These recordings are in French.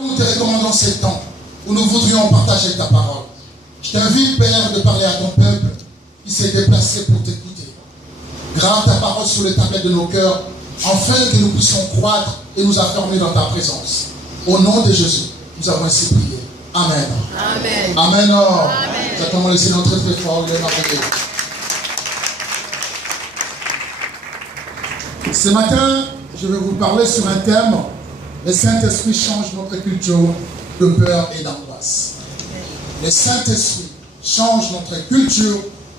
Nous te recommandons ces temps où nous voudrions partager ta parole. Je t'invite, Père, de parler à ton peuple qui s'est déplacé pour t'écouter. Grave ta parole sur les tablettes de nos cœurs, afin que nous puissions croître et nous affermer dans ta présence. Au nom de Jésus, nous avons ainsi prié. Amen. Amen. Amen. Amen. J'attends le Seigneur très très fort. Il est merveilleux. Ce matin, je vais vous parler sur un thème. Le Saint-Esprit change notre culture de peur et d'angoisse. Le Saint-Esprit change notre culture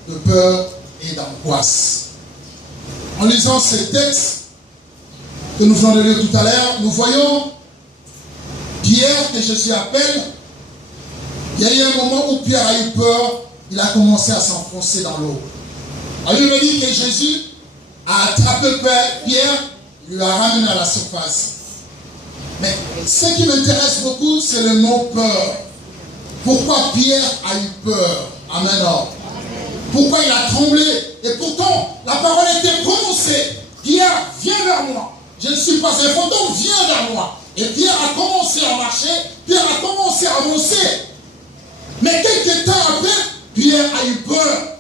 de peur et d'angoisse. En lisant ces textes que nous venons de lire tout à l'heure, nous voyons Pierre que Jésus appelle. Il y a eu un moment où Pierre a eu peur, il a commencé à s'enfoncer dans l'eau. La Bible dit que Jésus a attrapé Pierre, il lui a ramené à la surface. Mais ce qui m'intéresse beaucoup, c'est le mot peur. Pourquoi Pierre a eu peur? Amen. Pourquoi il a tremblé? Et pourtant, la parole était prononcée. Pierre, viens vers moi. Je ne suis pas un fantôme, viens vers moi. Et Pierre a commencé à marcher, Pierre a commencé à avancer. Mais quelques temps après, Pierre a eu peur.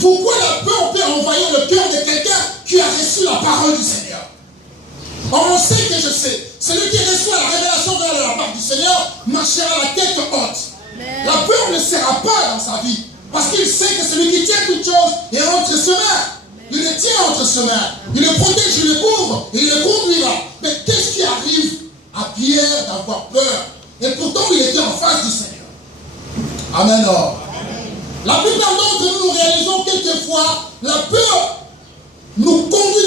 Pourquoi la peur peut envahir le cœur de quelqu'un qui a reçu la parole du Seigneur? Or, on sait que je sais. Celui qui reçoit la révélation de la part du Seieur marchera la tête haute. Amen. La peur ne sera pas dans sa vie. Parce qu'il sait que celui qui tient toute chose est entre ses mains. Il le tient entre ses mains. Il le protège, il le couvre, et il le conduira. Mais qu'est-ce qui arrive à Pierre d'avoir peur? Et pourtant, il était en face du Seigneur. Amen. La plupart d'entre nous, nous réalisons quelquefois la peur nous conduit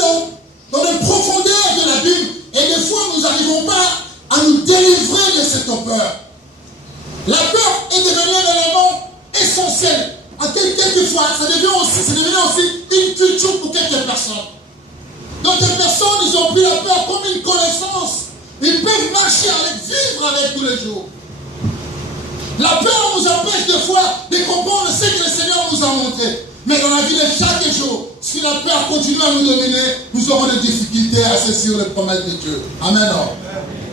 dans les profondeurs de l'abîme. Et des fois, nous n'arrivons pas à nous délivrer de cette peur. La peur est devenue un élément essentiel. Quelquefois, ça devient aussi une culture pour quelques personnes. D'autres personnes, ils ont pris la peur comme une connaissance. Ils peuvent marcher avec, vivre avec tous les jours. La peur nous empêche des fois de comprendre ce que le Seigneur nous a montré. Mais dans la vie de chaque jour, si la peur continue à nous dominer, nous aurons des difficultés à saisir les promesses de Dieu. Amen.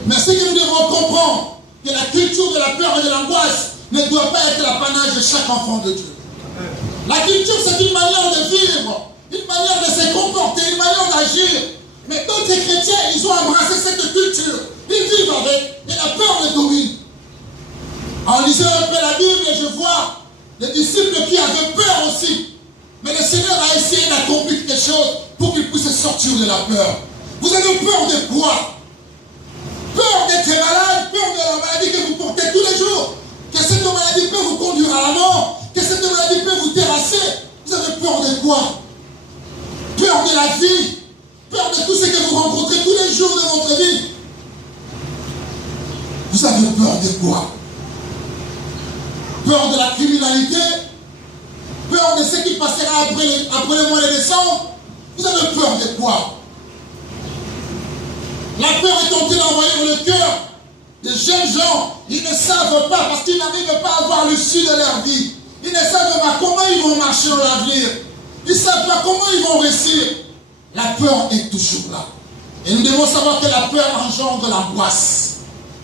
Mais ce que nous devons comprendre, que la culture de la peur et de l'angoisse ne doit pas être l'apanage de chaque enfant de Dieu. La culture, c'est une manière de vivre, une manière de se comporter, une manière d'agir. Mais d'autres chrétiens, ils ont embrassé cette culture. Ils vivent avec, et la peur les domine. En lisant un peu la Bible, je vois les disciples qui avaient peur aussi. Mais le Seigneur a essayé d'accomplir quelque chose pour qu'ils puissent sortir de la peur. Vous avez peur de quoi? Peur d'être malade, peur de la maladie que vous portez tous les jours. Que cette maladie peut vous conduire à la mort, que cette maladie peut vous terrasser. Vous avez peur de quoi? Peur de la vie, peur de tout ce que vous rencontrez tous les jours de votre vie. Vous avez peur de quoi? Peur de la criminalité, peur de ce qui passera après le mois de décembre. Vous avez peur de quoi? La peur est tentée d'envahir le cœur des jeunes gens. Ils ne savent pas, parce qu'ils n'arrivent pas à voir l'issue de leur vie. Ils ne savent pas comment ils vont marcher dans l'avenir. Ils ne savent pas comment ils vont réussir. La peur est toujours là. Et nous devons savoir que la peur engendre l'angoisse.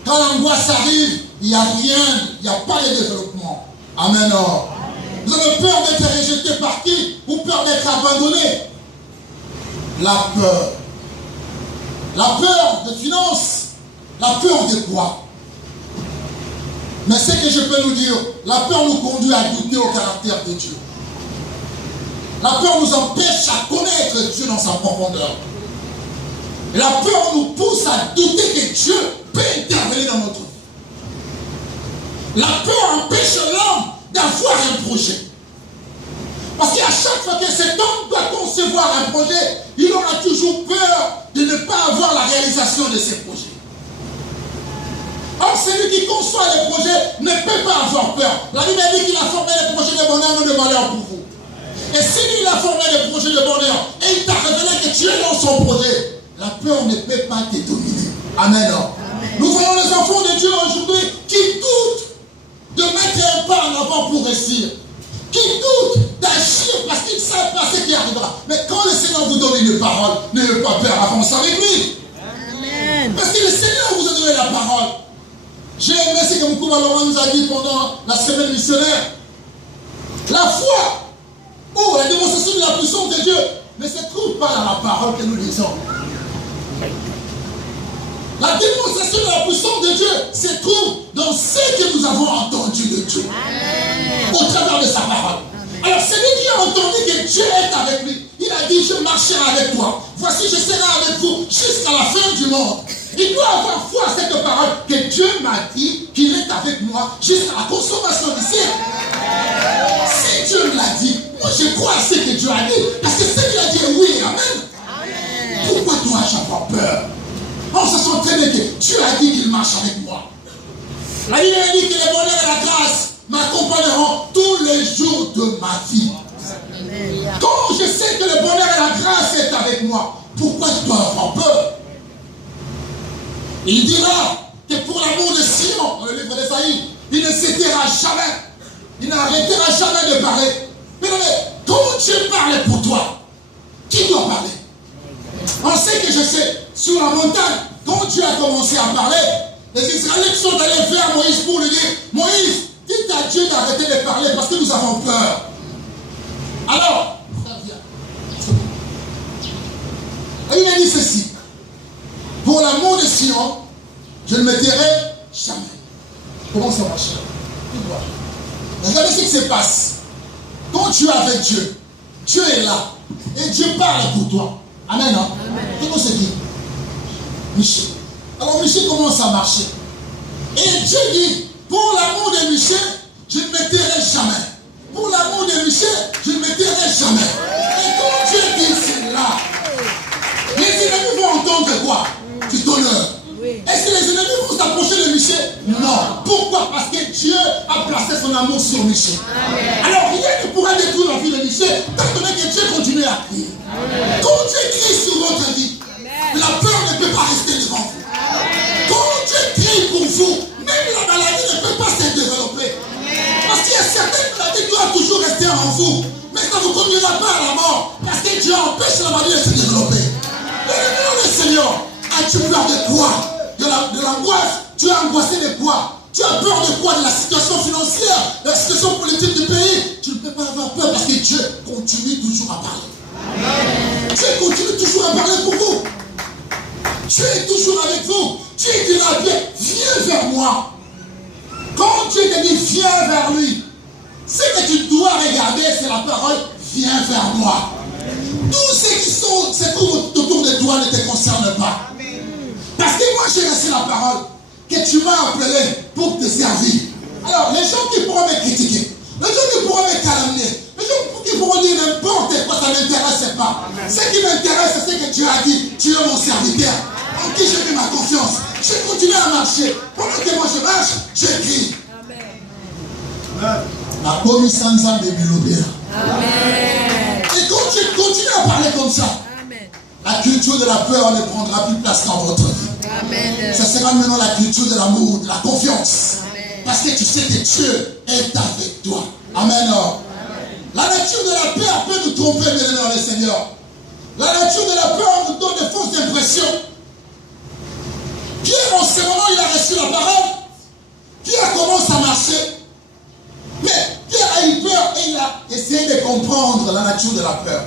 Quand l'angoisse arrive, il n'y a rien, il n'y a pas de développement. Amen. Vous avez peur d'être rejeté par qui? Ou peur d'être abandonné? La peur. La peur de finances. La peur de quoi? Mais ce que je peux nous dire, la peur nous conduit à douter au caractère de Dieu. La peur nous empêche à connaître Dieu dans sa profondeur. Et la peur nous pousse à douter que Dieu peut intervenir dans notre vie. La peur empêche l'homme d'avoir un projet. Parce qu'à chaque fois que cet homme doit concevoir un projet, il aura toujours peur de ne pas avoir la réalisation de ses projets. Or, celui qui conçoit les projets ne peut pas avoir peur. La Bible dit qu'il a formé les projets de bonheur, non de malheur pour vous. Et si lui, il a formé les projets de bonheur, et il t'a révélé que tu es dans son projet, la peur ne peut pas te dominer. Amen. Amen. Nous voyons les enfants de Dieu aujourd'hui qui doutent de mettre un pas en avant pour réussir. Qui doutent d'agir parce qu'ils ne savent pas ce qui arrivera. Mais quand le Seigneur vous donne une parole, n'ayez pas peur, avancez avec lui. Amen. Parce que le Seigneur vous a donné la parole. J'ai aimé ce que Moukouma Laurent nous a dit pendant la semaine missionnaire. La foi, la démonstration de la puissance de Dieu, ne se trouve pas dans la parole que nous lisons. La démonstration de la puissance de Dieu se trouve dans ce que nous avons entendu de Dieu. Amen. Au travers de sa parole. Amen. Alors celui qui a entendu que Dieu est avec lui, il a dit, je marcherai avec toi. Voici, je serai avec vous jusqu'à la fin du monde. Il doit avoir foi à cette parole que Dieu m'a dit qu'il est avec moi jusqu'à la consommation du siècle. Si Dieu me l'a dit, moi je crois à ce que Dieu a dit. Parce que ce qu'il a dit est oui, amen. Amen. Pourquoi dois-je avoir peur? On se sent très bien que Dieu a dit qu'il marche avec moi. La Bible a dit que le bonheur et la grâce m'accompagneront tous les jours de ma vie. Amen. Quand je sais que le bonheur et la grâce est avec moi, pourquoi je dois avoir peur? Il dira que pour l'amour de Sion, dans le livre d'Ésaïe, il ne s'éteindra jamais. Il n'arrêtera jamais de parler. Mais quand Dieu parle pour toi, qui doit parler? On sait que je sais, sur la montagne, quand Dieu a commencé à parler, les Israélites sont allés vers Moïse pour lui dire, Moïse, dites à Dieu d'arrêter de parler parce que nous avons peur. Alors, il a dit ceci, pour l'amour de Sion, je ne me tairai jamais. Comment ça marche? Regardez ce qui se passe. Quand tu es avec Dieu, Dieu est là et Dieu parle pour toi. Amen, hein? Tout le monde se dit. Michel. Alors Michel commence à marcher. Et Dieu dit, pour l'amour de Michel, je ne me tairai jamais. Pour l'amour de Michel, je ne me tairai jamais. Et quand Dieu dit cela, les ennemis vont entendre quoi? Du tonnerre. Est-ce que les ennemis vont s'approcher de Michel? Non. Pourquoi? Parce que Dieu a placé son amour sur Michel. Alors rien ne pourra détruire la vie de Michel, tant que Dieu continue à crier. Quand Dieu crie sur votre vie, la peur ne peut pas rester devant vous. Quand Dieu crie pour vous, même la maladie ne peut pas se développer. Parce qu'il y a certaines maladies qui doivent toujours rester en vous. Mais ça ne vous conduira pas à la mort. Parce que Dieu empêche la maladie de se développer. Le Seigneur, as-tu peur de quoi? De l'angoisse? Tu es angoissé de quoi? Tu as peur de quoi? De la situation financière, de la situation politique du pays? Tu ne peux pas avoir peur parce que Dieu continue toujours à parler. Amen. Dieu continue toujours à parler pour vous. Dieu est toujours avec vous. Dieu dira bien, viens vers moi. Quand Dieu te dit viens vers lui, ce que tu dois regarder, c'est la parole viens vers moi. Tous ceux qui se trouvent autour de toi ne te concernent pas. Parce que moi j'ai reçu la parole que tu m'as appelé pour te servir. Alors les gens qui pourront me critiquer, les gens qui pourront me calomnier, les gens qui pourront dire n'importe quoi, ça ne m'intéresse pas. Ce qui m'intéresse, c'est ce que Dieu a dit. Tu es mon serviteur, en qui j'ai mis ma confiance. Je continue à marcher. Pendant que moi je marche, j'écris. Amen. Et quand tu continues à parler comme ça, la culture de la peur ne prendra plus place dans votre vie. Amen. Ça sera maintenant la culture de l'amour, de la confiance. Amen. Parce que tu sais que Dieu est avec toi. Amen. Amen. La nature de la peur peut nous tromper, bien-aimés dans le Seigneur. La nature de la peur nous donne de fausses impressions. Pierre, en ce moment, il a reçu la parole. Pierre commence à marcher. Mais Pierre a eu peur et il a essayé de comprendre la nature de la peur.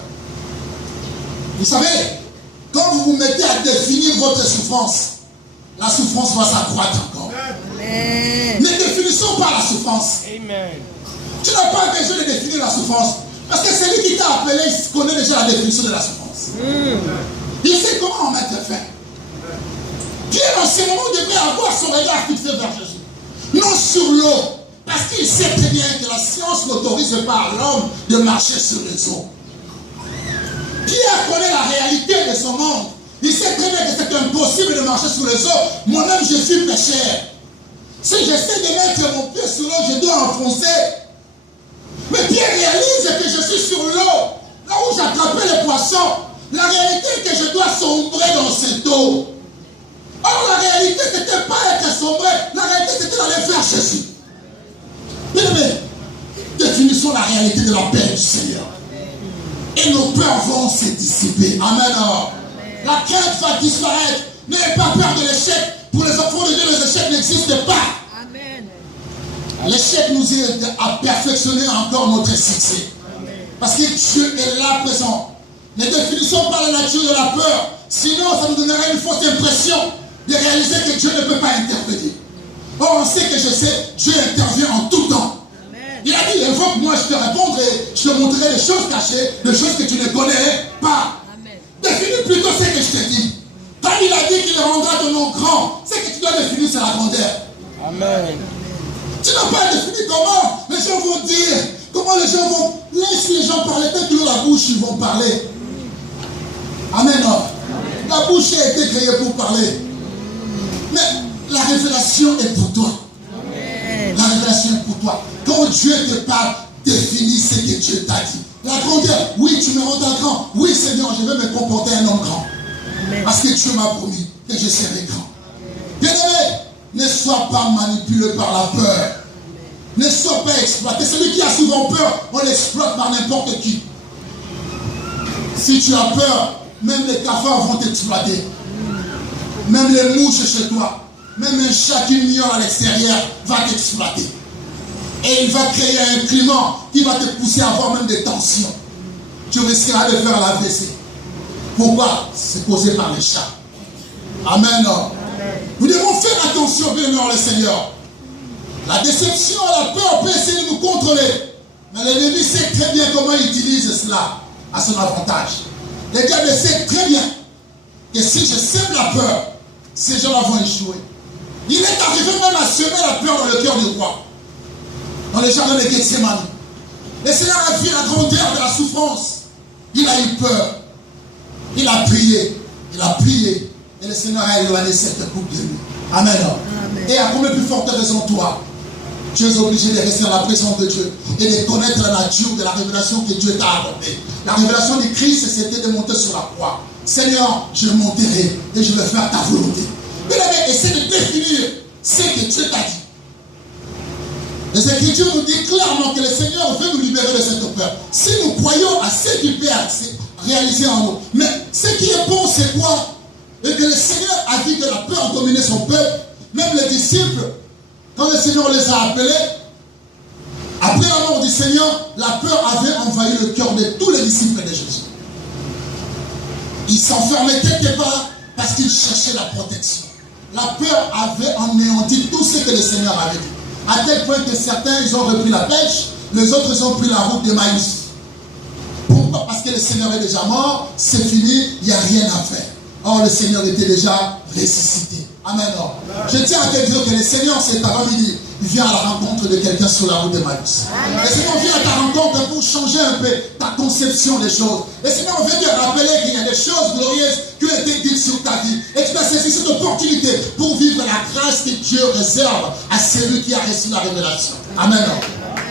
Vous savez, quand vous vous mettez à définir votre souffrance, la souffrance va s'accroître encore. Amen. Ne définissons pas la souffrance. Amen. Tu n'as pas besoin de définir la souffrance. Parce que celui qui t'a appelé, il connaît déjà la définition de la souffrance. Il sait comment en mettre fin. Pierre, en ce moment, devrait avoir son regard fixé vers Jésus. Non sur l'eau. Parce qu'il sait très bien que la science n'autorise pas à l'homme de marcher sur les eaux. Pierre connaît la réalité de son monde. Il sait très bien que c'est impossible de marcher sur les eaux. Moi-même, je suis pécheur. Si j'essaie de mettre mon pied sur l'eau, je dois enfoncer. Mais Pierre réalise que je suis sur l'eau. Là où j'attrapais les poissons. La réalité est que je dois sombrer dans cette eau. Or, la réalité, ce n'était pas être sombré. La réalité, c'était d'aller vers Jésus. Bien aimé, définissons la réalité de la paix du Seigneur. Et nos peurs vont se dissiper. Amen. La crainte va disparaître. N'ayez pas peur de l'échec. Pour les enfants de Dieu, les échecs n'existent pas. Amen. L'échec nous aide à perfectionner encore notre succès. Parce que Dieu est là présent. Ne définissons pas la nature de la peur. Sinon, ça nous donnerait une fausse impression de réaliser que Dieu ne peut pas intervenir. Or, on sait que Dieu intervient en tout temps. Amen. Il a dit, invoque-moi, je te répondrai, je te montrerai les choses cachées, les choses que tu ne connais pas. Amen. Définis plutôt ce que je te dis. Quand il a dit qu'il rendra ton nom grand, c'est que tu dois définir c'est la grandeur. Amen. Tu n'as pas défini comment les gens vont dire, comment les gens vont... Laisse les gens parler, peut-être que la bouche, ils vont parler. Amen. La bouche a été créée pour parler. Mais la révélation est pour toi. Amen. La révélation est pour toi. Quand Dieu te parle, définis ce que Dieu t'a dit. La grandeur, oui, tu me rendras grand. Oui, Seigneur, je vais me comporter un homme grand. Amen. Parce que Dieu m'a promis que je serai grand. Bien-aimé, ne sois pas manipulé par la peur. Ne sois pas exploité. Celui qui a souvent peur, on l'exploite par n'importe qui. Si tu as peur, même les cafards vont t'exploiter. Même les mouches chez toi. Même un chat qui miaule à l'extérieur va t'exploiter. Et il va créer un climat qui va te pousser à avoir même des tensions. Tu risqueras de faire l'AVC. Pourquoi? C'est causé par les chats. Amen. Nous devons faire attention, bien aimé le Seigneur. La déception et la peur peuvent essayer de nous contrôler. Mais l'ennemi sait très bien comment il utilise cela à son avantage. Le diable sait très bien que si je sème la peur, ces gens-là vont échouer. Il est arrivé même à semer la peur dans le cœur du roi. Dans le jardin de Gethsémani. Le Seigneur a vu la grandeur de la souffrance. Il a eu peur. Il a prié. Il a prié. Et le Seigneur a éloigné cette coupe de lui. Amen. Amen. Et à combien plus forte raison toi, tu es obligé de rester dans la présence de Dieu et de connaître la nature de la révélation que Dieu t'a accordée. La révélation de Christ, c'était de monter sur la croix. Seigneur, je monterai et je vais faire ta volonté. Mais essaie de définir ce que Dieu t'a dit. Les Écritures nous disent clairement que le Seigneur veut nous libérer de cette peur. Si nous croyons à ce qu'il peut réaliser en nous. Mais ce qui est bon, c'est quoi? Et que le Seigneur a dit que la peur dominait son peuple. Même les disciples, quand le Seigneur les a appelés, après la mort du Seigneur, la peur avait envahi le cœur de tous les disciples de Jésus. Ils s'enfermaient quelque part parce qu'ils cherchaient la protection. La peur avait anéanti tout ce que le Seigneur avait dit. À tel point que certains, ils ont repris la pêche, les autres, ils ont pris la route de Maïs. Pourquoi? Parce que le Seigneur est déjà mort, c'est fini, il n'y a rien à faire. Or, le Seigneur était déjà ressuscité. Amen. Je tiens à te dire que le Seigneur, cet après-midi, il vient à la rencontre de quelqu'un sur la route de Maïs. Le Seigneur vient à ta rencontre pour changer un peu ta conception des choses. Le Seigneur veut te rappeler qu'il y a des choses glorieuses qui ont été dites sur ta vie. Et tu dois saisir cette opportunité pour vivre la grâce que Dieu réserve à celui qui a reçu la révélation. Amen.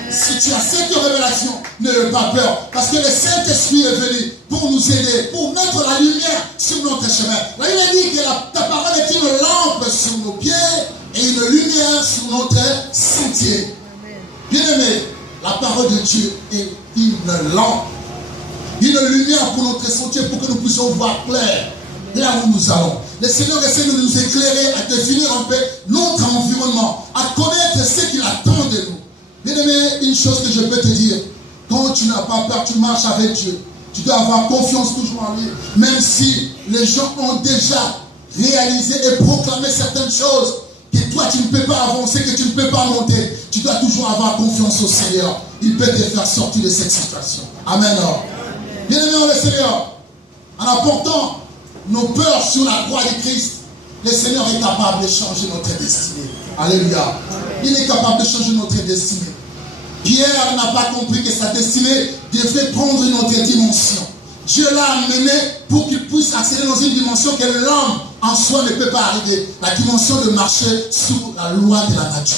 Si tu as cette révélation, n'aie pas peur. Parce que le Saint-Esprit est venu pour nous aider, pour mettre la lumière sur notre chemin. Là, il a dit que ta parole est une lampe sur nos pieds et une lumière sur notre sentier. Bien-aimé, la parole de Dieu est une lampe, une lumière pour notre sentier, pour que nous puissions voir clair là où nous allons. Le Seigneur essaie de nous éclairer, à définir un peu notre environnement, à connaître ce qu'il attend de nous. Bien-aimé, une chose que je peux te dire, quand tu n'as pas peur, tu marches avec Dieu. Tu dois avoir confiance toujours en lui. Même si les gens ont déjà réalisé et proclamé certaines choses, que toi tu ne peux pas avancer, que tu ne peux pas monter, tu dois toujours avoir confiance au Seigneur. Il peut te faire sortir de cette situation. Amen. Bien-aimé dans le Seigneur, en apportant nos peurs sur la croix de Christ, le Seigneur est capable de changer notre destinée. Alléluia. Il est capable de changer notre destinée. Pierre n'a pas compris que sa destinée devait prendre une autre dimension. Dieu l'a amené pour qu'il puisse accéder dans une dimension que l'homme en soi ne peut pas arriver. La dimension de marcher sous la loi de la nature.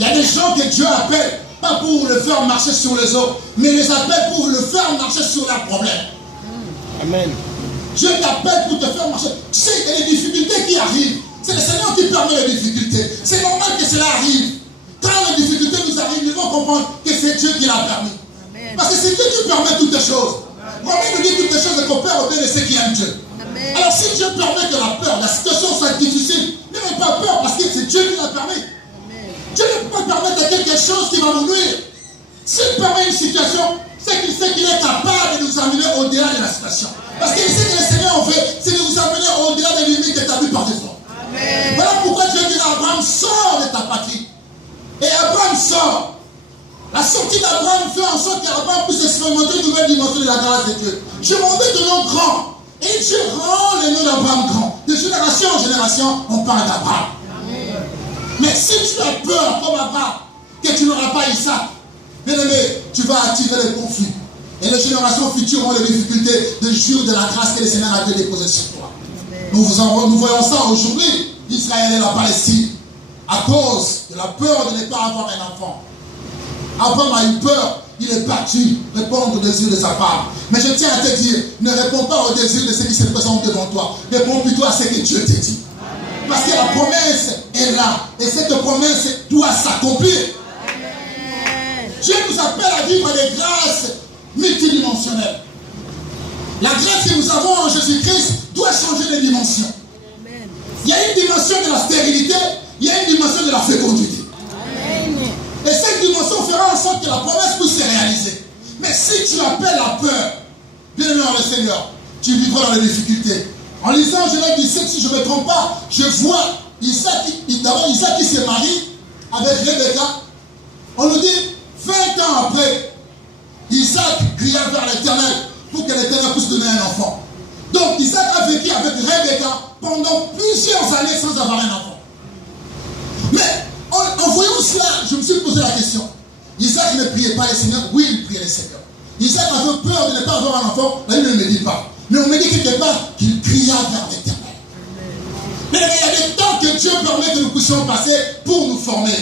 Il y a des gens que Dieu appelle, pas pour le faire marcher sur les eaux, mais les appelle pour le faire marcher sur leurs problèmes. Amen. Dieu t'appelle pour te faire marcher. Tu sais, il y a des difficultés qui arrivent. C'est le Seigneur qui permet les difficultés. C'est normal que cela arrive. Quand les difficultés nous arrivent, nous devons comprendre que c'est Dieu qui l'a permis. Amen. Parce que c'est Dieu qui permet toutes les choses. Romain nous dit toutes les choses et qu'on perd au bien de ceux qui aiment Dieu. Amen. Alors si Dieu permet que la peur, la situation soit difficile, n'ayez pas peur parce que c'est Dieu qui l'a choses qui vont nous nuire. S'il permet une situation, c'est qu'il sait qu'il est capable de nous amener au-delà de la situation. Parce qu'il sait que le Seigneur en fait, c'est de nous amener au-delà des limites établies par Dieu. Voilà pourquoi Dieu dit à Abraham, sors de ta patrie. Et Abraham sort. La sortie d'Abraham fait en sorte qu'Abraham puisse expérimenter une nouvelle dimension de la grâce de Dieu. Je m'en vais de nom grand. Et Dieu rend le nom d'Abraham grand. De génération en génération, on parle d'Abraham. Mais si tu as peur, comme Abraham, que tu n'auras pas Isaac, bien aimé, tu vas attirer les conflits. Et les générations futures auront les difficultés de jouir de la grâce que le Seigneur a déposée sur toi. Nous voyons ça aujourd'hui, Israël et la Palestine, à cause de la peur de ne pas avoir un enfant. Abraham a eu peur, il est parti répondre aux désirs de sa femme. Mais je tiens à te dire, ne réponds pas aux désirs de ceux qui se présentent devant toi. Réponds plutôt à ce que Dieu te dit. Parce que la promesse est là. Et cette promesse doit s'accomplir. Dieu nous appelle à vivre des grâces multidimensionnelles. La grâce que nous avons en Jésus-Christ doit changer de dimension. Il y a une dimension de la stérilité, il y a une dimension de la fécondité. Et cette dimension fera en sorte que la promesse puisse se réaliser. Mais si tu appelles la peur, bien aimé le Seigneur, tu vivras dans les difficultés. En lisant Genèse 17, si je ne me trompe pas, je vois Isaac qui se marie avec Rebecca. On nous dit, 20 ans après, Isaac cria vers l'Éternel pour que l'Éternel puisse donner un enfant. Donc Isaac a vécu avec Rebecca pendant plusieurs années sans avoir un enfant. Mais en voyant cela, je me suis posé la question. Isaac ne priait pas le Seigneur? Oui, il priait le Seigneur. Isaac avait peur de ne pas avoir un enfant. La Bible ne me dit pas. Mais on me dit quelque part qu'il cria vers l'Éternel. Mais il y a des temps que Dieu permet que nous puissions passer pour nous former.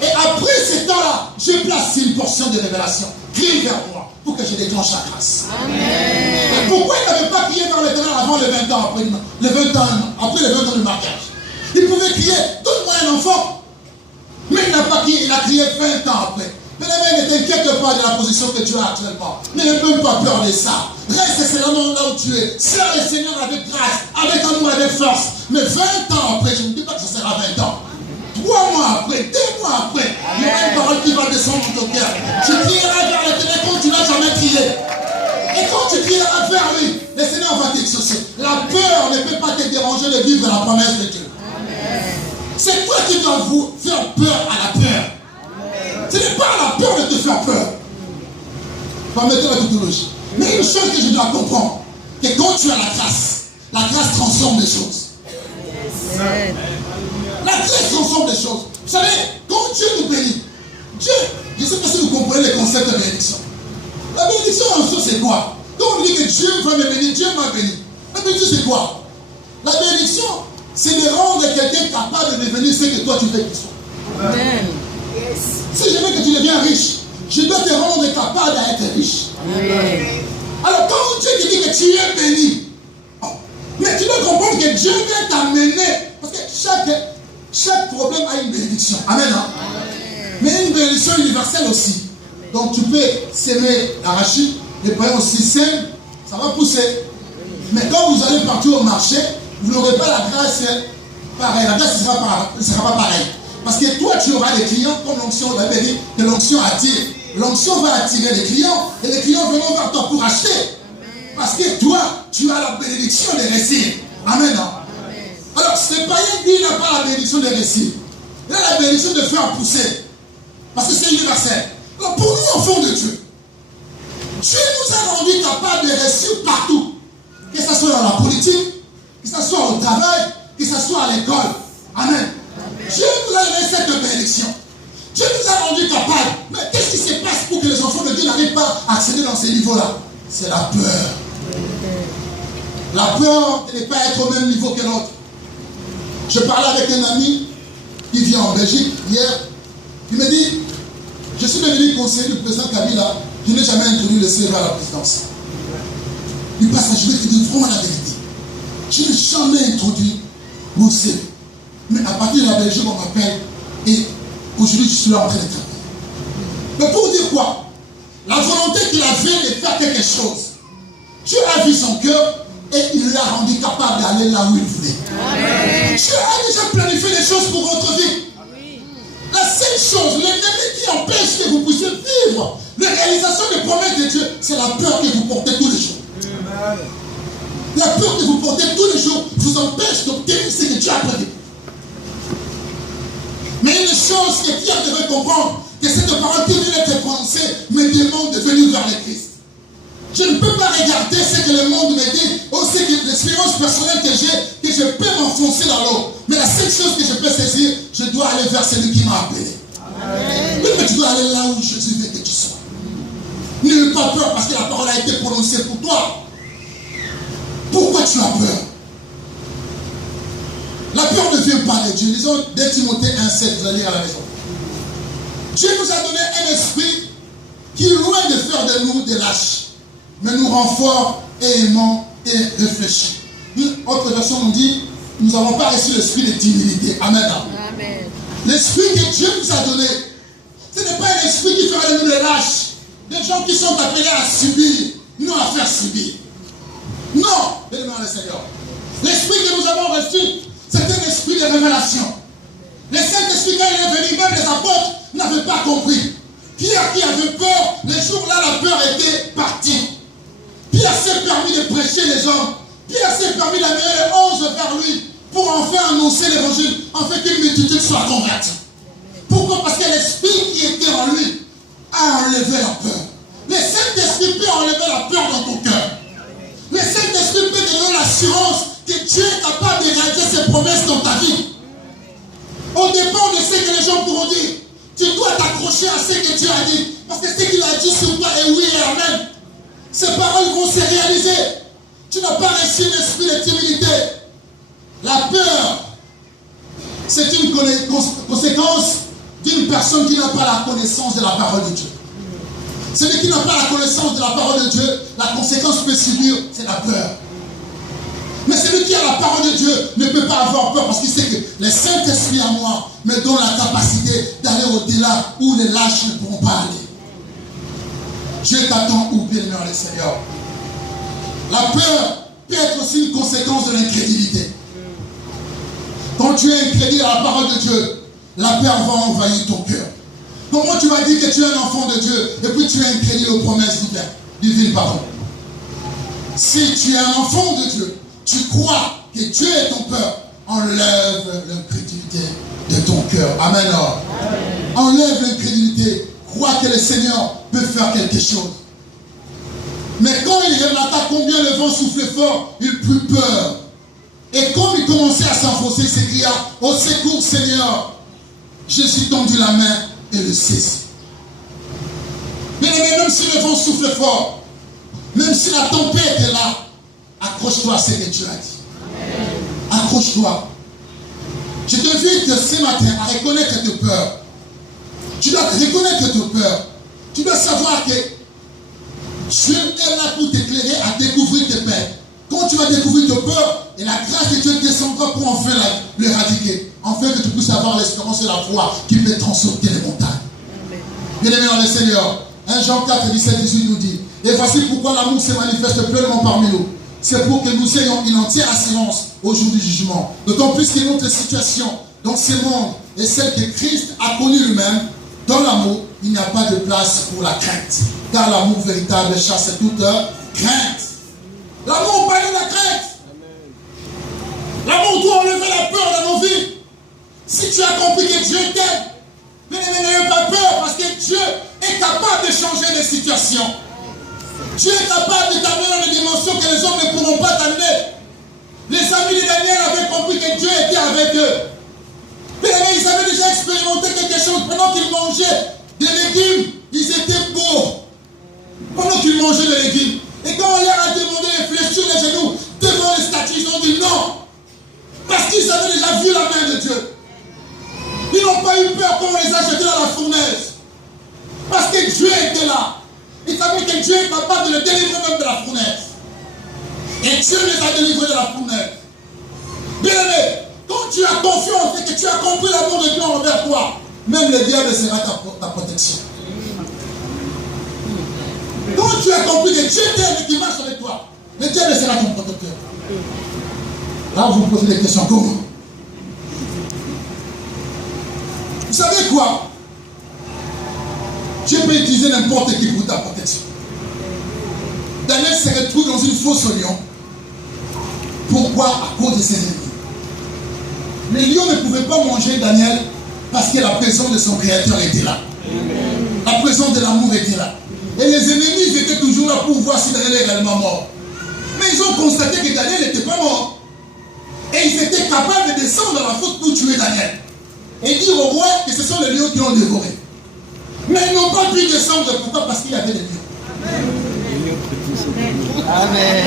Et après ce temps-là, je place une portion de révélation. Crie vers moi pour que je déclenche la grâce. Et pourquoi il n'avait pas crié vers l'Éternel avant les 20 ans, après les 20 ans de mariage? Il pouvait crier, donne-moi un enfant. Mais il n'a pas crié, il a crié 20 ans après. Mais ne t'inquiète pas de la position que tu as actuellement. Mais n'aie même pas peur de ça. Reste seulement là où tu es. Sers le Seigneur avec grâce, avec amour, avec force. Mais 20 ans après, je ne dis pas que ça sera 20 ans. 3 mois après, 2 mois après, il y aura une parole qui va descendre dans ton cœur. Tu crieras vers l'Éternel quand tu n'as jamais crié. Et quand tu crieras vers lui, le Seigneur va t'exaucer. La peur ne peut pas te déranger de vivre la promesse de Dieu. C'est toi qui dois vous faire peur à la peur. Ce n'est pas la peur de te faire peur. Permettez la tautologie. Mais une chose que je dois comprendre, que quand tu as la grâce transforme des choses. La grâce transforme des choses. Vous savez, quand Dieu nous bénit, Dieu, je ne sais pas si vous comprenez le concept de bénédiction. La bénédiction en soi, c'est quoi? Quand on dit que Dieu va me bénir, Dieu m'a béni. La bénédiction, c'est quoi? La bénédiction, c'est de rendre quelqu'un capable de devenir ce que toi tu veux qu'il soit. Amen. Si je veux que tu deviens riche, je dois te rendre capable d'être riche. Amen. Alors quand Dieu te dit que tu es béni, mais tu dois comprendre que Dieu vient t'amener, parce que chaque problème a une bénédiction. Amen. Hein? Amen. Mais une bénédiction universelle aussi. Amen. Donc tu peux s'aimer l'arachide, les païens aussi s'aiment, ça va pousser. Mais quand vous allez partir au marché, vous n'aurez pas la grâce pareille. La grâce ne sera pas pareille. Parce que toi, tu auras des clients, comme l'onction l'avait dit, que l'onction attire. L'onction va attirer les clients, et les clients viendront vers toi pour acheter. Parce que toi, tu as la bénédiction des récits. Amen. Alors, ce païen, lui, n'a pas la bénédiction des récits. Il a la bénédiction de faire pousser. Parce que c'est universel. Alors, pour nous, enfants de Dieu, Dieu nous a rendu capables de réussir partout. Que ce soit dans la politique, que ce soit au travail, que ce soit à l'école. Amen. Dieu nous a donné cette bénédiction. Dieu nous a rendu capables. Mais qu'est-ce qui se passe pour que les enfants de Dieu n'arrivent pas à accéder dans ces niveaux-là? C'est la peur. La peur de ne pas être au même niveau que l'autre. Je parlais avec un ami qui vient en Belgique hier. Il me dit, je suis devenu conseiller du président Kabila. Je n'ai jamais introduit le CV à la présidence. Il passe à, je vais te dire vraiment la vérité. Je n'ai jamais introduit mon CV. Mais à partir de la Belgique, on m'appelle. Et aujourd'hui, je suis là en train de travailler. Mais pour dire quoi? La volonté qu'il avait de faire quelque chose. Dieu a vu son cœur et il l'a rendu capable d'aller là où il voulait. Amen. Dieu a déjà planifié des choses pour votre vie. La seule chose, l'ennemi empêche que vous puissiez vivre la réalisation des promesses de Dieu, c'est la peur que vous portez tous les jours. La peur que vous portez tous les jours vous empêche d'obtenir ce que Dieu a prévu. Mais une chose que Pierre devait comprendre, que cette parole qui vient d'être prononcée me demande de venir vers le Christ. Je ne peux pas regarder ce que le monde me dit, ou ce que l'expérience personnelle que j'ai, que je peux m'enfoncer dans l'eau. Mais la seule chose que je peux saisir, je dois aller vers celui qui m'a appelé. Oui, mais tu dois aller là où Jésus veut que tu sois. N'aie pas peur parce que la parole a été prononcée pour toi. Pourquoi tu as peur? La peur ne vient pas de Dieu. Lisons 2 Timothée 1,7, vous allez lire à la maison. Dieu nous a donné un esprit qui est loin de faire de nous des lâches, mais nous rend forts et aimants et réfléchis. Autre version nous dit, nous n'avons pas reçu l'esprit de timidité. Amen. Amen. L'esprit que Dieu nous a donné, ce n'est pas un esprit qui fera de nous des lâches, des gens qui sont appelés à subir, non à faire subir. Non, bénémoine le Seigneur. L'esprit que nous avons reçu, c'est un esprit de révélation. Le Saint-Esprit, quand il est venu, même les apôtres n'avaient pas compris. Pierre qui avait peur, les jours-là, la peur était partie. Pierre s'est permis de prêcher les gens. Pierre s'est permis d'amener les 11 vers lui pour enfin annoncer l'évangile, afin qu'une multitude soit convertie. Pourquoi? Parce que l'esprit qui était en lui a enlevé la peur. Le Saint-Esprit peut enlever la peur dans ton cœur. Le Saint-Esprit peut te donner l'assurance que Dieu est capable de réaliser ses promesses dans ta vie. Au départ de ce que les gens pourront dire, tu dois t'accrocher à ce que Dieu a dit. Parce que ce qu'il a dit sur toi est oui et amen. Ces paroles vont se réaliser. Tu n'as pas reçu l'esprit de timidité. La peur, c'est une conséquence d'une personne qui n'a pas la connaissance de la parole de Dieu. Celui qui n'a pas la connaissance de la parole de Dieu, la conséquence peut subir, c'est la peur. Mais celui qui a la parole de Dieu ne peut pas avoir peur parce qu'il sait que le Saint-Esprit à moi me donne la capacité d'aller au-delà où les lâches ne pourront pas aller. Dieu t'attend où, bien-aimé le Seigneur. La peur peut être aussi une conséquence de l'incrédulité. Quand tu es incrédule à la parole de Dieu, la peur va envahir ton cœur. Comment tu vas dire que tu es un enfant de Dieu et puis tu es incrédule aux promesses divines, pardon. Si tu es un enfant de Dieu, tu crois que Dieu est ton peur, enlève l'incrédulité de ton cœur. Amen. Enlève l'incrédulité. Crois que le Seigneur peut faire quelque chose. Mais quand il relata combien le vent soufflait fort, il prit peur. Et comme il commençait à s'enfoncer, il s'écria, au secours Seigneur. Jésus tendit la main et le saisit. Bien aimé, même si le vent souffle fort, même si la tempête est là, accroche-toi à ce que Dieu a dit. Accroche-toi. Je t'invite ce matin à reconnaître tes peurs. Tu dois reconnaître tes peurs. Tu dois savoir que Dieu est là pour t'éclairer à découvrir tes peurs. Quand tu vas découvrir tes peurs, et la grâce de Dieu descendra pour enfin l'éradiquer. Afin que tu puisses avoir l'espérance et la foi qui peut transporter les montagnes. Bien-aimé dans le Seigneur, 1 Jean 4, 17, 18 nous dit, et voici pourquoi l'amour se manifeste pleinement parmi nous. C'est pour que nous ayons une entière assurance au jour du jugement. D'autant plus que notre situation dans ce monde est celle que Christ a connue lui-même. Dans l'amour, il n'y a pas de place pour la crainte. Car l'amour véritable chasse toute crainte. L'amour parle de la crainte. L'amour doit enlever la peur dans nos vies. Si tu as compris que Dieu t'aime, n'ayez pas peur parce que Dieu est capable de changer les situations. Dieu est capable de t'amener dans des dimensions que les hommes ne pourront pas t'amener. Les amis de Daniel avaient compris que Dieu était avec eux. Mais ils avaient déjà expérimenté quelque chose. Pendant qu'ils mangeaient des légumes, ils étaient beaux. Pendant qu'ils mangeaient des légumes. Et quand on leur a demandé de fléchir les genoux devant les statues, ils ont dit non. Parce qu'ils avaient déjà vu la main de Dieu. Ils n'ont pas eu peur quand on les a jetés dans la fournaise. Parce que Dieu était là. Ils savaient que Dieu est capable de les délivrer même de la fournaise. Et Dieu les a délivrés de la fournaise. Bien aimé, quand tu as confiance et que tu as compris l'amour de Dieu envers toi, même le diable sera ta protection. Quand tu as compris que Dieu t'aime et qu'il marche avec toi, le diable sera ton protecteur. Là, vous vous posez des questions comment? Vous savez quoi? Je peux utiliser n'importe qui pour ta protection. Daniel se retrouve dans une fosse au lion. Pourquoi? À cause de ses ennemis. Les lions ne pouvaient pas manger Daniel parce que la présence de son Créateur était là. La présence de l'amour était là. Et les ennemis, ils étaient toujours là pour voir si Daniel est réellement mort. Mais ils ont constaté que Daniel n'était pas mort. Et ils étaient capables de descendre dans la fosse pour tuer Daniel. Et dire au roi que ce sont les lions qui l'ont dévoré. Mais ils n'ont pas pu descendre. Pourquoi? Parce qu'il y avait des lions. Amen.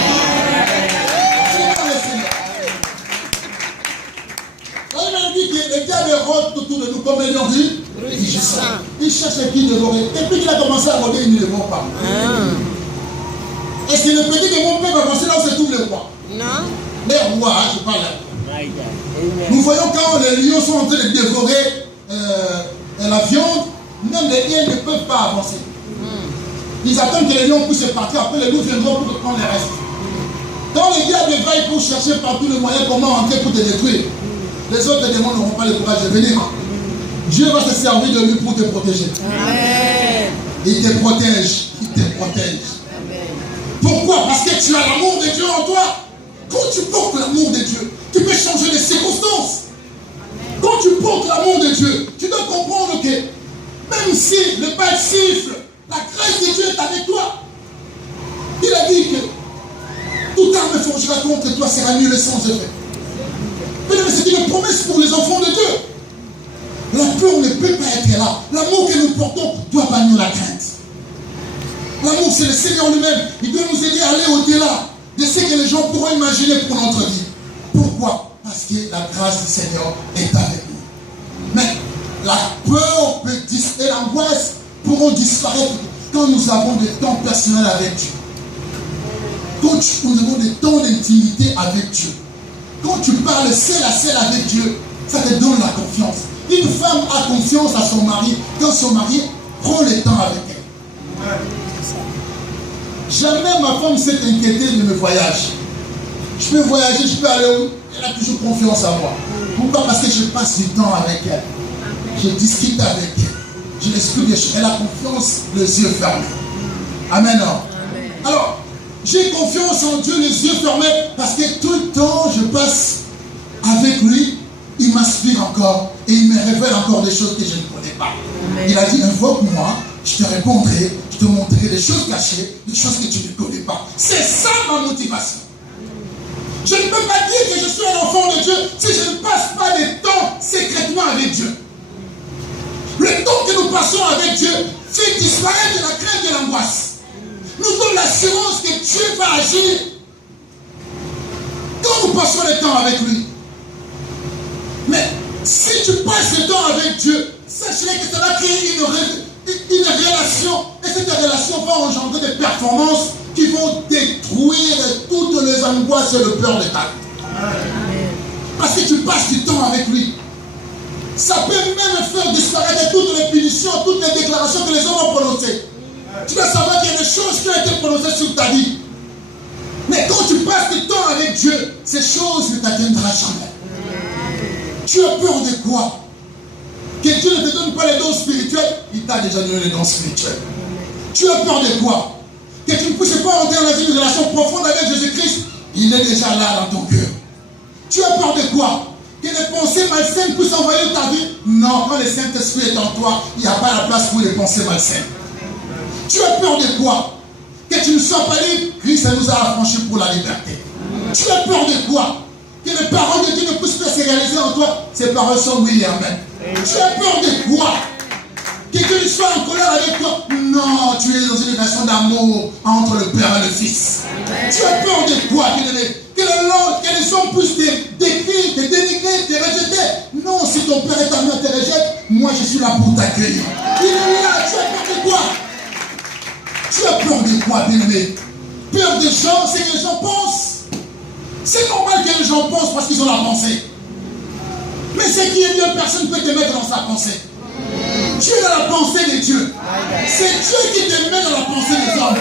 Il dit que les diables rôdent autour de nous comme un lion rugissant. Il cherche qui dévorer. Depuis qu'il a commencé à rôder, il ne dévore pas. Est-ce que le petit démon peut avancer là où se trouve le roi? Non. Les rois, je parle là. Nous voyons quand les lions sont en train de dévorer la viande, même les hyènes ne peuvent pas avancer. Ils attendent que les lions puissent partir, après les loups viendront pour prendre les restes. Quand les diables veillent pour chercher partout le moyen comment entrer pour te détruire, les autres démons n'auront pas le courage de venir. Dieu va se servir de lui pour te protéger. Amen. Il te protège. Il te protège. Amen. Pourquoi? Parce que tu as l'amour de Dieu en toi. Quand tu portes l'amour de Dieu, tu peux changer les circonstances. Amen. Quand tu portes l'amour de Dieu, tu dois comprendre que même si le bal siffle, la grâce de Dieu est avec toi. Il a dit que toute arme forgera contre toi sera nulle sans effet. Mais c'est une promesse pour les enfants de Dieu. La peur ne peut pas être là. L'amour que nous portons doit bannir la crainte. L'amour, c'est le Seigneur lui-même. Il doit nous aider à aller au-delà de ce que les gens pourront imaginer pour notre vie. Pourquoi? Parce que la grâce du Seigneur est avec nous. Mais la peur et l'angoisse pourront disparaître quand nous avons des temps personnels avec Dieu. Quand nous avons des temps d'intimité avec Dieu. Quand tu parles seul à seul avec Dieu, ça te donne la confiance. Une femme a confiance à son mari quand son mari prend le temps avec elle. Jamais ma femme s'est inquiétée de mes voyages. Je peux voyager, je peux aller où? Elle a toujours confiance en moi. Pourquoi? Parce que je passe du temps avec elle. Je discute avec elle. Je l'explique des choses. Elle a confiance, les yeux fermés. Amen. Alors, j'ai confiance en Dieu, les yeux fermés, parce que tout le temps, je passe avec lui. Il m'inspire encore et il me révèle encore des choses que je ne connais pas. Amen. Il a dit, invoque-moi, je te répondrai, je te montrerai des choses cachées, des choses que tu ne connais pas. C'est ça ma motivation. Je ne peux pas dire que je suis un enfant de Dieu si je ne passe pas de temps secrètement avec Dieu. Le temps que nous passons avec Dieu fait disparaître la crainte et l'angoisse. Nous donne l'assurance que Dieu va agir quand nous passons le temps avec lui. Mais si tu passes le temps avec Dieu, sachez que ça va créer une relation. Et cette relation va engendrer des performances qui vont détruire toutes les angoisses et le peur de ta vie. Parce que tu passes du temps avec lui. Ça peut même faire disparaître toutes les punitions, toutes les déclarations que les hommes ont prononcées. Tu dois savoir qu'il y a des choses qui ont été prononcées sur ta vie. Mais quand tu passes du temps avec Dieu, ces choses ne t'atteindront jamais. Tu as peur de quoi? Que Dieu ne te donne pas les dons spirituels, il t'a déjà donné les dons spirituels. Tu as peur de quoi? Que tu ne puisses pas entrer dans une relation profonde avec Jésus-Christ, il est déjà là dans ton cœur. Tu as peur de quoi? Que les pensées malsaines puissent envahir ta vie? Non, quand le Saint-Esprit est en toi, il n'y a pas la place pour les pensées malsaines. Tu as peur de quoi? Que tu ne sois pas libre? Christ nous a affranchis pour la liberté. Tu as peur de quoi? Que les paroles de Dieu ne puissent pas se réaliser en toi? Ces paroles sont oui et amen. Tu as peur de quoi? Que Dieu soit en colère avec toi? Non, tu es dans une relation d'amour entre le Père et le Fils. Tu as peur de quoi? Que les hommes puissent te décrire, te dénigrer, te rejeter? Non, si ton Père et ta mère te rejettent, moi je suis là pour t'accueillir. Il est là, tu as peur de quoi? Tu as peur de quoi, bien-aimé? Peur des gens, c'est que les gens pensent. C'est normal que les gens pensent parce qu'ils ont la pensée. Mais ce qui est Dieu, personne ne peut te mettre dans sa pensée. Tu es dans la pensée de Dieu. C'est Dieu qui te met dans la pensée des hommes.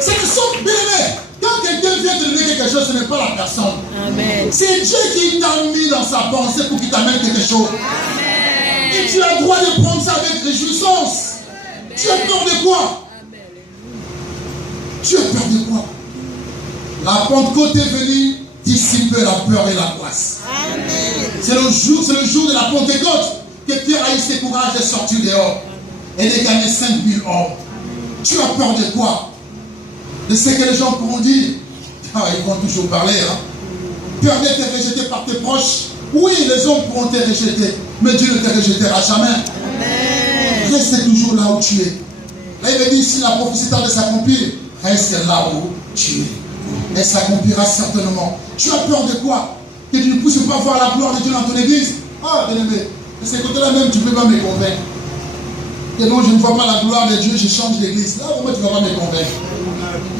C'est le son bien-aimé. Quand quelqu'un vient te donner quelque chose, ce n'est pas la personne. C'est Dieu qui t'a mis dans sa pensée pour qu'il t'amène quelque chose. Il tu as le droit de prendre ça avec réjouissance. Tu as peur de quoi? Tu as peur de quoi? La Pentecôte est venue dissiper la peur et l'angoisse. C'est le jour de la Pentecôte que Pierre a eu ce courage de sortir dehors et de gagner 5000 hommes. Tu as peur de quoi? De ce que les gens pourront dire. Ah, ils vont toujours parler. Peur d'être rejeté par tes proches. Oui, les hommes pourront te rejeter, mais Dieu ne te rejettera jamais. Amen. Reste toujours là où tu es. Là, il me dit, si la prophétie tarde de s'accomplir, reste là où tu es. Elle s'accomplira certainement. Tu as peur de quoi? Que tu ne puisses pas voir la gloire de Dieu dans ton église? Ah, bien-aimé, de ce côté-là même, tu ne peux pas me convaincre. Et non, je ne vois pas la gloire de Dieu, je change d'église. Là, vraiment, tu ne vas pas me convaincre.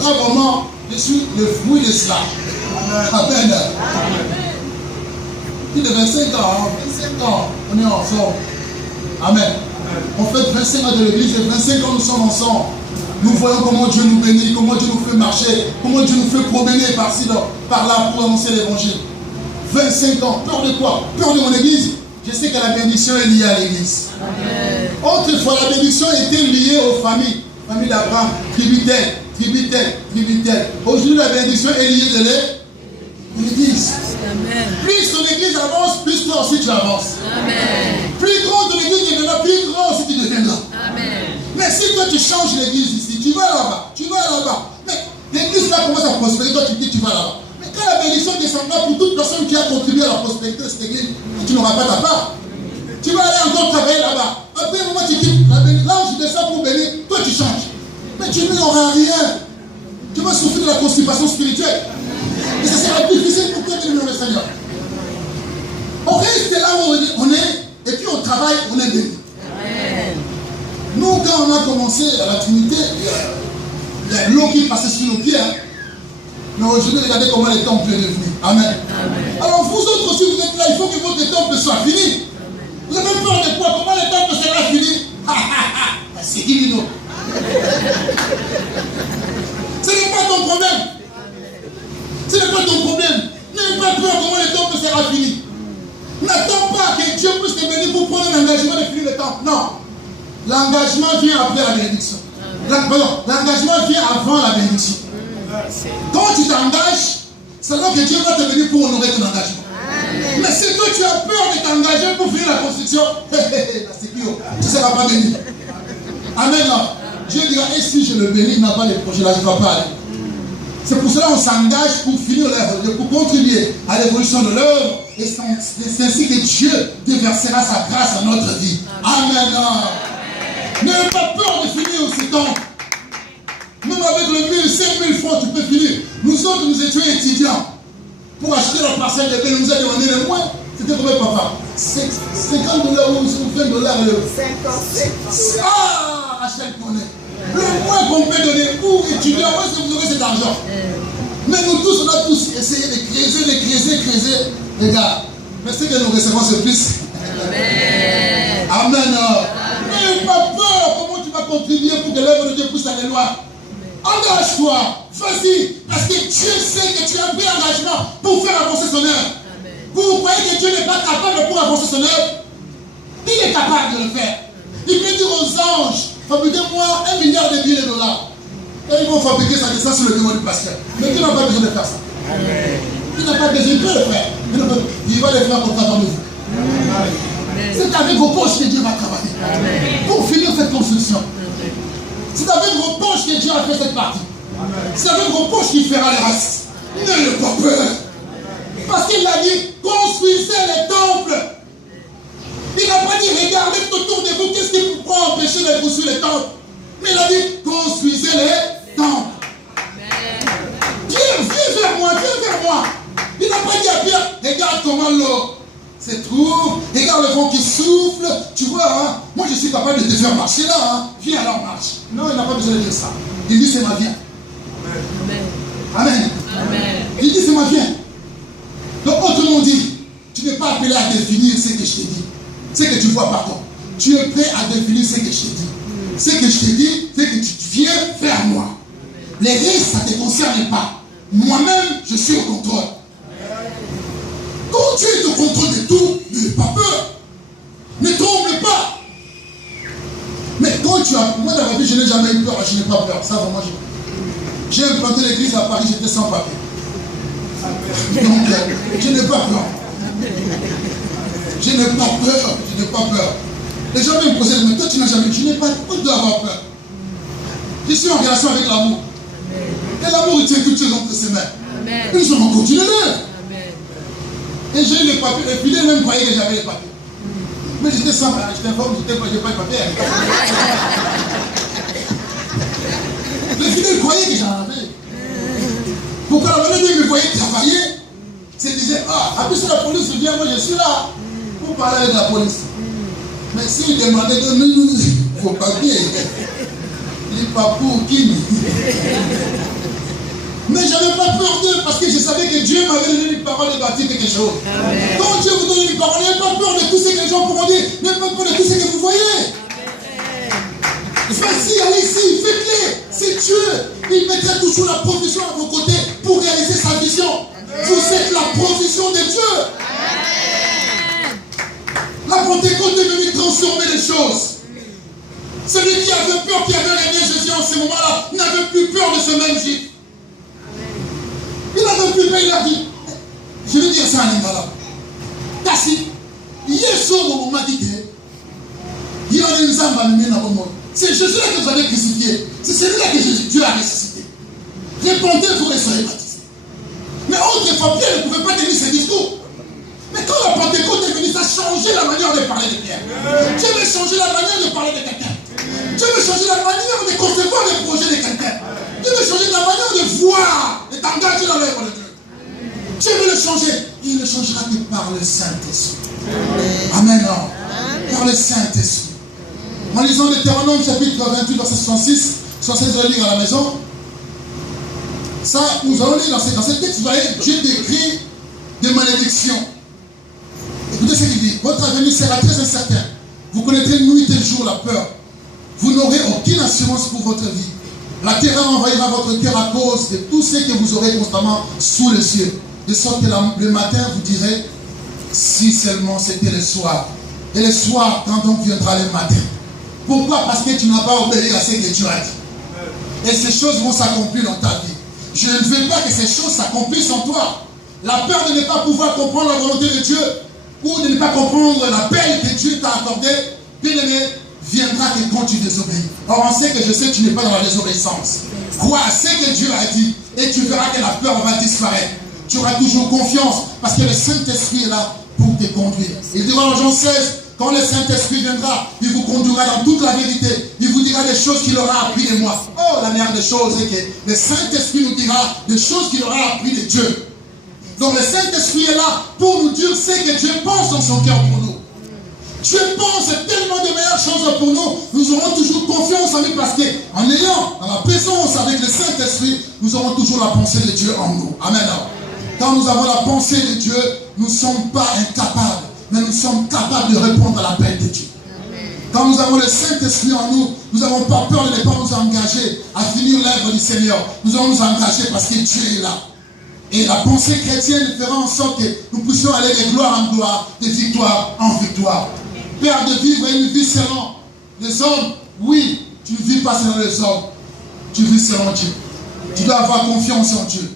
Là, vraiment, je suis le fruit de cela. Amen. Plus de 25 ans, 25 ans, on est ensemble. Amen. On fait 25 ans de l'église et 25 ans nous sommes ensemble. Nous voyons comment Dieu nous bénit, comment Dieu nous fait marcher, comment Dieu nous fait promener par-ci, par-là pour annoncer l'évangile. 25 ans, peur de quoi? Peur de mon église. Je sais que la bénédiction est liée à l'église. Autrefois, la bénédiction était liée aux familles. Famille d'Abraham, tributaire, tributaire, tributaire. Aujourd'hui, la bénédiction est liée de l'église. Plus ton église avance, plus toi aussi tu avances. Amen. Plus grand ton église deviendra, plus grand aussi tu deviendras. Amen. Mais si toi tu changes l'église ici, tu vas là-bas, tu vas là-bas. Mais l'église là commence à prospérer, toi tu dis tu vas là-bas. Mais quand la bénédiction descendra pour toute personne qui a contribué à la prospérité de cette église, tu n'auras pas ta part. Tu vas aller encore travailler là-bas. Après un moment tu quittes la bénédiction. Là où je descends pour bénir, toi tu changes. Mais tu n'auras rien. Tu vas souffrir de la constipation spirituelle. Et ça sera difficile pour toi de devenir le Seigneur. On reste là où on est, et puis on travaille, on est béni. Nous, quand on a commencé à la Trinité, il y a l'eau qui passait sur nos pieds. Mais aujourd'hui, regardez comment le temple est devenu. Amen. Alors vous autres aussi, vous êtes là, il faut que votre temple soit fini. Vous avez peur de quoi? Comment le temple sera fini? C'est divino. Ce n'est pas ton problème. Ce n'est pas ton problème. N'aie pas peur comment le temple sera fini. N'attends pas que Dieu puisse te bénir pour prendre l'engagement de finir le temple. Non. L'engagement vient après la bénédiction. L'engagement vient avant la bénédiction. Quand tu t'engages, c'est alors que Dieu va te bénir pour honorer ton engagement. Mais si toi tu as peur de t'engager pour finir la construction, tu ne seras pas béni. Amen. Dieu dira, et si je le bénis, il n'a pas de projet là, il ne va pas aller. C'est pour cela qu'on s'engage pour finir l'œuvre, pour contribuer à l'évolution de l'œuvre. Et c'est ainsi que Dieu déversera sa grâce à notre vie. Amen. N'ayez pas peur de finir ce temps. Même avec le 1000, 5000 francs, tu peux finir. Nous autres, nous étions étudiants. Pour acheter la parcelle de paix, nous a demandé le moins. C'était combien, papa? 50 dollars ou 20 dollars. 50. Ah, Rachel connaît. Le moins qu'on peut donner pour étudier, où est-ce que vous aurez cet argent? Mais nous tous, on a tous essayé de creuser. Regarde, mais ce que nous recevons, c'est plus. Amen. Amen. N'aie pas peur. Comment tu vas contribuer pour que l'œuvre de Dieu puisse aller loin? Engage-toi. Vas-y. Parce que Dieu sait que tu as pris l'engagement pour faire avancer son œuvre. Vous croyez que Dieu n'est pas capable pour avancer son œuvre? Il est capable de le faire. Il peut dire aux anges, fabriquez-moi 1 milliard de billets de dollars. Et ils vont fabriquer ça descend sur le bureau du pasteur. Mais tu n'as pas besoin de faire ça. Amen. Il n'a pas besoin, il peut le faire. Il va le faire pour travailler vous. C'est avec vos poches que Dieu va travailler. Amen. Pour finir cette construction. C'est avec vos poches que Dieu a fait cette partie. C'est avec vos poches qu'il fera le reste. N'ayez pas peur. Parce qu'il a dit, construisez les temples. Il n'a pas dit, regardez tout autour de vous, qu'est-ce qui pourra empêcher de construire les temples. Mais il a dit, construisez les temples. Viens vers moi. Il n'a pas dit à Pierre, regarde comment l'eau se trouve, regarde le vent qui souffle. Tu vois, hein? Moi je suis capable de te faire marcher là. Hein? Viens alors marche. Non, il n'a pas besoin de dire ça. Il dit, c'est ma vie. Amen. Il dit, c'est ma vie. Donc autrement dit, tu n'es pas appelé à définir ce que je t'ai dit. Ce que tu vois par toi. Tu es prêt à définir ce que je t'ai dit. Ce que je t'ai dit, c'est que tu viens vers moi. Les risques, ça ne te concerne pas. Moi-même, je suis au contrôle. Quand tu es au contrôle de tout, n'aie pas peur. Ne tremble pas. Moi, dans ma vie, je n'ai jamais eu peur, je n'ai pas peur. Ça, vraiment, j'ai implanté l'église à Paris, j'étais sans papier. Donc, je n'ai pas peur. Je n'ai pas peur, je n'ai pas peur. Les gens me posaient, mais toi, tu n'as jamais, je n'ai pas, pourquoi tu dois avoir peur? Je suis en relation avec l'amour. Et l'amour, il tient toutes choses entre ses mains. Une fois, on continue là. Et j'ai eu les papiers, les fidèles même croyaient que j'avais les papiers. Mais j'étais sans papier, je t'informe, je n'ai pas de papier. Les fidèles croyaient que j'en avais. Pourquoi la manière dont ils me voyaient travailler, c'est disaient, ah, en plus la police vient, moi je suis là pour parler avec la police. Mais s'ils demandaient de nous, vos papiers, les papous, qui? Mais je n'avais pas peur d'eux parce que je savais que Dieu m'avait donné une parole de bâtir quelque chose. Amen. Quand Dieu vous donne une parole, n'ayez pas peur de tout ce que les gens pourront dire, n'ayez pas peur de tout ce que vous voyez. Vas-y, allez ici, faites-les. C'est Dieu. Il mettra toujours la provision à vos côtés pour réaliser sa vision. Amen. Vous êtes la provision de Dieu. Amen. La Pentecôte est venue transformer les choses. Celui qui avait peur, qui avait régné Jésus en ce moment-là, n'avait plus peur de ce même juif. Il n'avait plus peur, il a dit, je vais dire ça en lingala. Kasi, Yesu m'a dit que il y a une zamba dans le monde. C'est Jésus-là que vous avez crucifié. C'est celui-là que Dieu a ressuscité. Répondez-vous et soyez baptisés. Mais autrefois, Pierre ne pouvait pas tenir ses discours. Mais quand la Pentecôte est venue, ça a changé la manière de parler de Pierre. Dieu veut changer la manière de parler de quelqu'un. Dieu veut changer la manière de concevoir les projets de quelqu'un. Dieu veut changer la manière de voir et t'engager dans l'œuvre de Dieu. Dieu veut le changer. Il ne changera que par le Saint-Esprit. Amen. Par le Saint-Esprit. En lisant Deutéronome chapitre 28, verset 66, 76, vous allez lire à la maison. Ça, nous allons lire dans ce texte, vous voyez, Dieu décrit des malédictions. Écoutez ce qu'il dit. Votre avenir sera très incertain. Vous connaîtrez nuit et jour la peur. Vous n'aurez aucune assurance pour votre vie. La terreur envahira votre cœur à cause de tout ce que vous aurez constamment sous les yeux. De sorte que le matin, vous direz, si seulement c'était le soir. Et le soir, quand donc viendra le matin. Pourquoi? Parce que tu n'as pas obéi à ce que Dieu a dit. Et ces choses vont s'accomplir dans ta vie. Je ne veux pas que ces choses s'accomplissent en toi. La peur de ne pas pouvoir comprendre la volonté de Dieu ou de ne pas comprendre l'appel que Dieu t'a accordé, bien aimé, viendra que quand tu désobéis. Or, on sait que je sais que tu n'es pas dans la désobéissance. Crois à ce que Dieu a dit et tu verras que la peur va disparaître. Tu auras toujours confiance parce que le Saint-Esprit est là pour te conduire. Il dit dans Jean 16, quand le Saint-Esprit viendra, il vous conduira dans toute la vérité. Il vous dira des choses qu'il aura appris de moi. Oh, la meilleure des choses est que le Saint-Esprit nous dira des choses qu'il aura appris de Dieu. Donc le Saint-Esprit est là pour nous dire ce que Dieu pense dans son cœur pour nous. Dieu pense tellement de meilleures choses pour nous. Nous aurons toujours confiance en lui parce qu'en ayant dans la présence avec le Saint-Esprit, nous aurons toujours la pensée de Dieu en nous. Amen. Quand nous avons la pensée de Dieu, nous ne sommes pas incapables, mais nous sommes capables de répondre à l'appel de Dieu. Quand nous avons le Saint-Esprit en nous, nous n'avons pas peur de ne pas nous engager à finir l'œuvre du Seigneur. Nous allons nous engager parce que Dieu est là. Et la pensée chrétienne fera en sorte que nous puissions aller de gloire en gloire, de victoire en victoire. Père, de vivre une vie selon les hommes, oui, tu ne vis pas selon les hommes, tu vis selon Dieu. Tu dois avoir confiance en Dieu.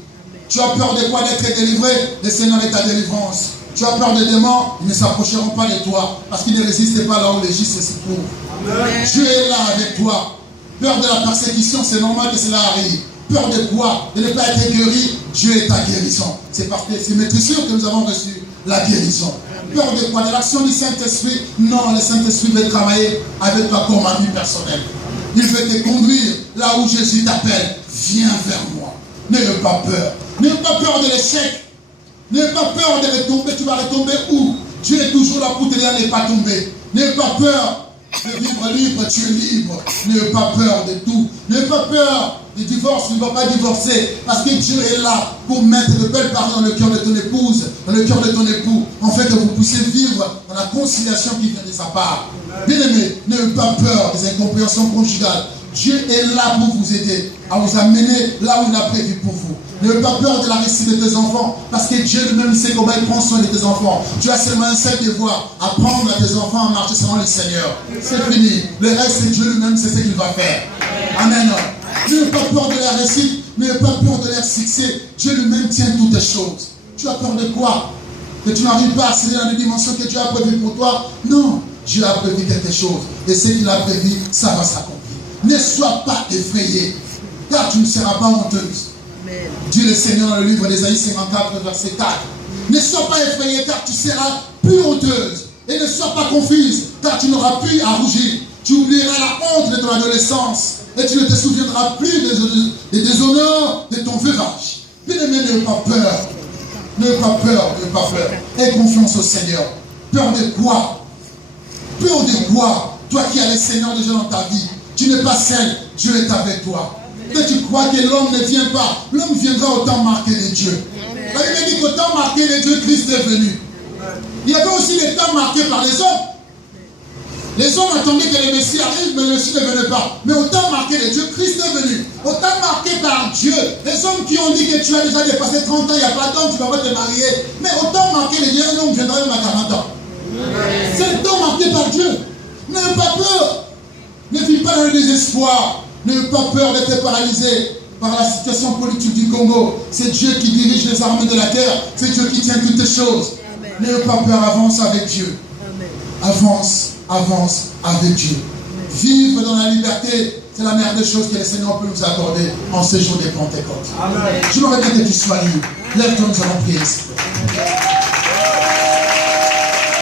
Tu as peur de quoi? D'être délivré? Le Seigneur est ta délivrance. Tu as peur des démons? Ils ne s'approcheront pas de toi parce qu'ils ne résistent pas là où les justes se trouvent. Dieu est là avec toi. Peur de la persécution, c'est normal que cela arrive. Peur de quoi? De ne pas être guéri? Dieu est ta guérison. C'est parce que c'est notre sûr que nous avons reçu la guérison. Peur de quoi? De l'action du Saint-Esprit? Non, le Saint-Esprit veut travailler avec toi comme ami personnel. Il veut te conduire là où Jésus t'appelle. Viens vers moi. N'aie pas peur. N'aie pas peur de l'échec. N'aie pas peur de retomber. Tu vas retomber où? Dieu est toujours là pour te dire ne pas tomber. N'aie pas peur de vivre libre. Tu es libre. N'aie pas peur de tout. N'aie pas peur du divorce. Tu ne vas pas divorcer. Parce que Dieu est là pour mettre de belles paroles dans le cœur de ton épouse, dans le cœur de ton époux, en fait que vous puissiez vivre dans la conciliation qui vient de sa part. Bien aimé, n'ayez pas peur des incompréhensions conjugales. Dieu est là pour vous aider, à vous amener là où il a prévu pour vous. N'aie pas peur de la réussite de tes enfants, parce que Dieu lui-même sait comment il prend soin de tes enfants. Tu as seulement un seul devoir, apprendre à tes enfants à marcher selon le Seigneur. C'est fini. Le reste, c'est Dieu lui-même, c'est ce qu'il va faire. Amen. N'aie pas peur de la réussite, n'aie pas peur de leur succès. Dieu lui-même tient toutes les choses. Tu as peur de quoi? Que tu n'arrives pas à accéder dans les dimensions que Dieu a prévues pour toi? Non. Dieu a prévu quelque chose. Et ce qu'il a prévu, ça va s'accomplir. Ne sois pas effrayé, car tu ne seras pas honteuse. Amen. Dieu le Seigneur dans le livre d'Ésaïe 54, verset 4. Ne sois pas effrayé, car tu seras plus honteuse. Et ne sois pas confuse, car tu n'auras plus à rougir. Tu oublieras la honte de ton adolescence. Et tu ne te souviendras plus des déshonneurs de ton veuvage. Bien-aimé, n'aie pas peur. N'aie pas peur, n'aie pas peur. Aie confiance au Seigneur. Peur de quoi? Peur de quoi? Toi qui as le Seigneur déjà dans ta vie, tu n'es pas seul, Dieu est avec toi. Et tu crois que l'homme ne vient pas, l'homme viendra au temps marqué de Dieu. La Bible dit qu'au temps marqué de Dieu, Christ est venu. Il y avait aussi des temps marqués par les hommes. Les hommes attendaient que le Messie arrive, mais le Messie ne venait pas. Mais au temps marqué de Dieu, Christ est venu. Au temps marqué par Dieu, les hommes qui ont dit que tu as déjà dépassé 30 ans, il n'y a pas d'homme, tu ne vas pas te marier. Mais au temps marqué de Dieu, un homme viendra même à 40 ans. C'est le temps marqué par Dieu. N'aie pas peur. Ne vis pas dans le désespoir. N'aie pas peur d'être paralysé par la situation politique du Congo. C'est Dieu qui dirige les armées de la terre. C'est Dieu qui tient toutes les choses. N'aie pas peur, avance avec Dieu. Avance, avance avec Dieu. Vivre dans la liberté, c'est la meilleure des choses que le Seigneur peut nous accorder en ce jour de Pentecôte. Je voudrais bien que tu sois libre. Lève-toi, nous allons prier.